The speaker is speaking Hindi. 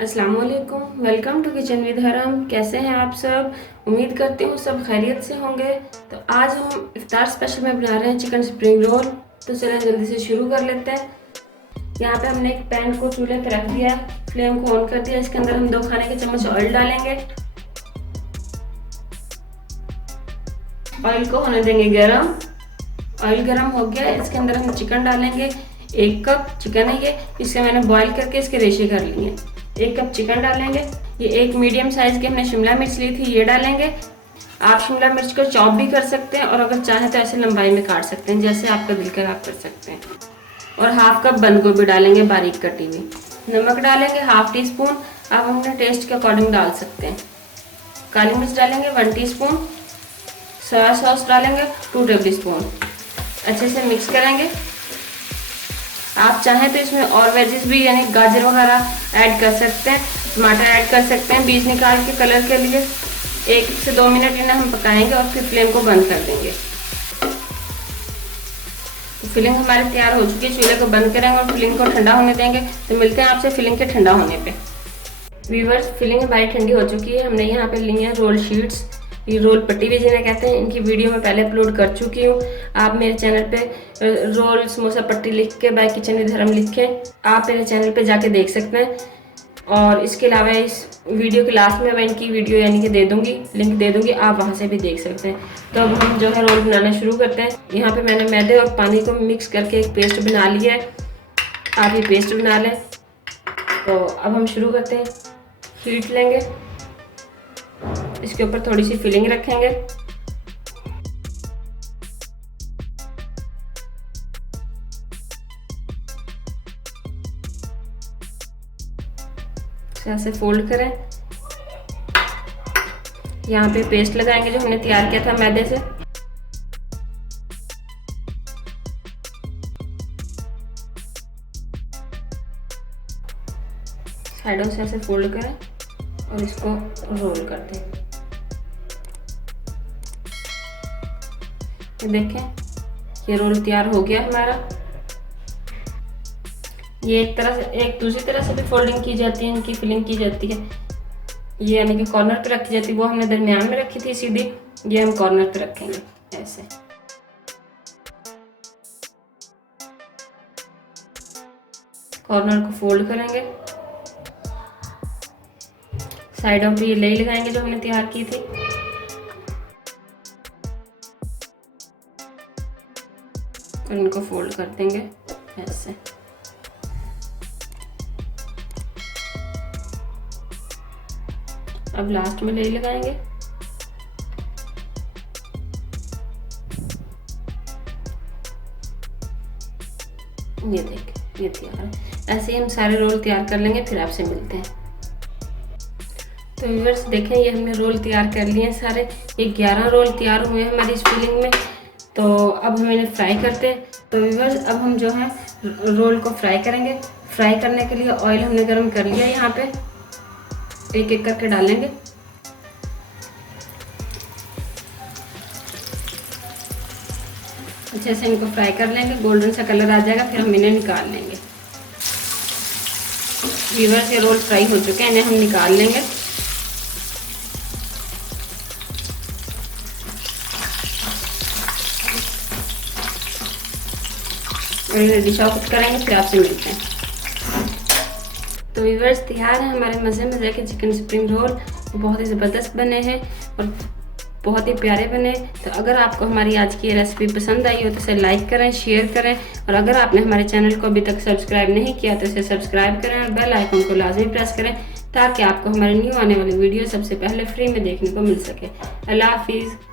अस्सलाम वालेकुम, वेलकम टू किचन विद हरम। कैसे हैं आप सब? उम्मीद करती हूँ सब खैरियत से होंगे। तो आज हम इफ्तार स्पेशल में बना रहे हैं चिकन स्प्रिंग रोल। तो चलें जल्दी से शुरू कर लेते हैं। यहाँ पे हमने एक पैन को चूल्हे पे रख दिया, फ्लेम को ऑन कर दिया। इसके अंदर हम 2 खाने के चम्मच ऑयल डालेंगे। ऑयल को होने देंगे गरम। ऑयल गरम हो गया, इसके अंदर हम चिकन डालेंगे। 1 कप चिकन है ये, इसे मैंने बॉईल करके इसके रेशे कर लिए। 1 कप चिकन डालेंगे। ये एक मीडियम साइज की हमने शिमला मिर्च ली थी, ये डालेंगे। आप शिमला मिर्च को चॉप भी कर सकते हैं और अगर चाहें तो ऐसे लंबाई में काट सकते हैं, जैसे आपका दिल करे आप कर सकते हैं। और 1/2 कप बंद गोभी डालेंगे बारीक कटी हुई। नमक डालेंगे 1/2 टी स्पून, आप अपने टेस्ट के अकॉर्डिंग डाल सकते हैं। काली मिर्च डालेंगे 1 टी स्पून। सोया सॉस डालेंगे 2 टेबल स्पून। अच्छे से मिक्स करेंगे। आप चाहें तो इसमें और वेजेस भी यानी गाजर वगैरह ऐड कर सकते हैं, टमाटर ऐड कर सकते हैं बीज निकाल के कलर के लिए। 1 से 2 मिनट इन्हें हम पकाएंगे और फिर फ्लेम को बंद कर देंगे। तो फिलिंग हमारी तैयार हो चुकी है, चूल्हे को बंद करेंगे और फिलिंग को ठंडा होने देंगे। तो मिलते हैं आपसे फिलिंग के ठंडा होने पे। व्यूअर्स, फिलिंग हमारी ठंडी हो चुकी है। हमने यहाँ पे ली है रोल शीट्स, ये रोल पट्टी भी जिन्हें कहते हैं। इनकी वीडियो मैं पहले अपलोड कर चुकी हूँ। आप मेरे चैनल पे रोल समोसा पट्टी लिख के बाय किचन विद हरम लिखें, आप मेरे चैनल पे जाके देख सकते हैं। और इसके अलावा इस वीडियो के लास्ट में मैं इनकी वीडियो यानी कि दे दूँगी, लिंक दे दूँगी, आप वहाँ से भी देख सकते हैं। तो अब हम जो है रोल बनाना शुरू करते हैं। यहाँ पर मैंने मैदे और पानी को मिक्स करके एक पेस्ट बना लिया है, आप ये पेस्ट बना लें। तो अब हम शुरू करते हैं। शीट लेंगे, इसके ऊपर थोड़ी सी फिलिंग रखेंगे। ऐसे फोल्ड करें। यहाँ पे पेस्ट लगाएंगे जो हमने तैयार किया था मैदे से। साइडों से ऐसे फोल्ड करें और इसको रोल करते हैं। देखें, ये रोल तैयार हो गया हमारा। ये एक तरह से, एक दूसरी तरह से भी फोल्डिंग की जाती है, इनकी फिलिंग की जाती है। ये यानी कि कॉर्नर पे रखी जाती है, वो हमने दरमियान में रखी थी सीधी, ये हम कॉर्नर पे रखेंगे ऐसे। कॉर्नर को फोल्ड करेंगे, साइडों पे ये लेई लगाएंगे जो हमने तैयार की थी। और इनको फोल्ड कर देंगे ऐसे। अब लास्ट में लेई लगाएंगे। ये देखिए, ये तैयार है। ऐसे ही हम सारे रोल तैयार कर लेंगे, फिर आपसे मिलते हैं। तो व्यूअर्स देखें, ये हमने रोल तैयार कर लिए हैं सारे। ये 11 रोल तैयार हुए हैं हमारी इस फिलिंग में। तो अब हम इन्हें फ्राई करते हैं। तो व्यूअर्स, अब हम जो है रोल को फ्राई करेंगे। फ्राई करने के लिए ऑयल हमने गर्म कर लिया। यहाँ पे एक एक करके डालेंगे। अच्छे से इनको फ्राई कर लेंगे, गोल्डन सा कलर आ जाएगा, फिर हम इन्हें निकाल लेंगे। व्यूअर्स, ये रोल फ्राई हो चुके हैं, इन्हें हम निकाल लेंगे। और इन्हें डिश आउट करेंगे, फिर आपसे मिलते हैं। तो व्यूअर्स, तैयार है हमारे मज़े मज़े के चिकन स्प्रिंग रोल। बहुत ही ज़बरदस्त बने हैं और बहुत ही प्यारे बने। तो अगर आपको हमारी आज की ये रेसिपी पसंद आई हो तो इसे लाइक करें, शेयर करें। और अगर आपने हमारे चैनल को अभी तक सब्सक्राइब नहीं किया तो इसे सब्सक्राइब करें और बेल आइकन को लाजमी प्रेस करें, ताकि आपको हमारे न्यू आने वाली वीडियो सबसे पहले फ्री में देखने को मिल सके। अल्लाह हाफिज़।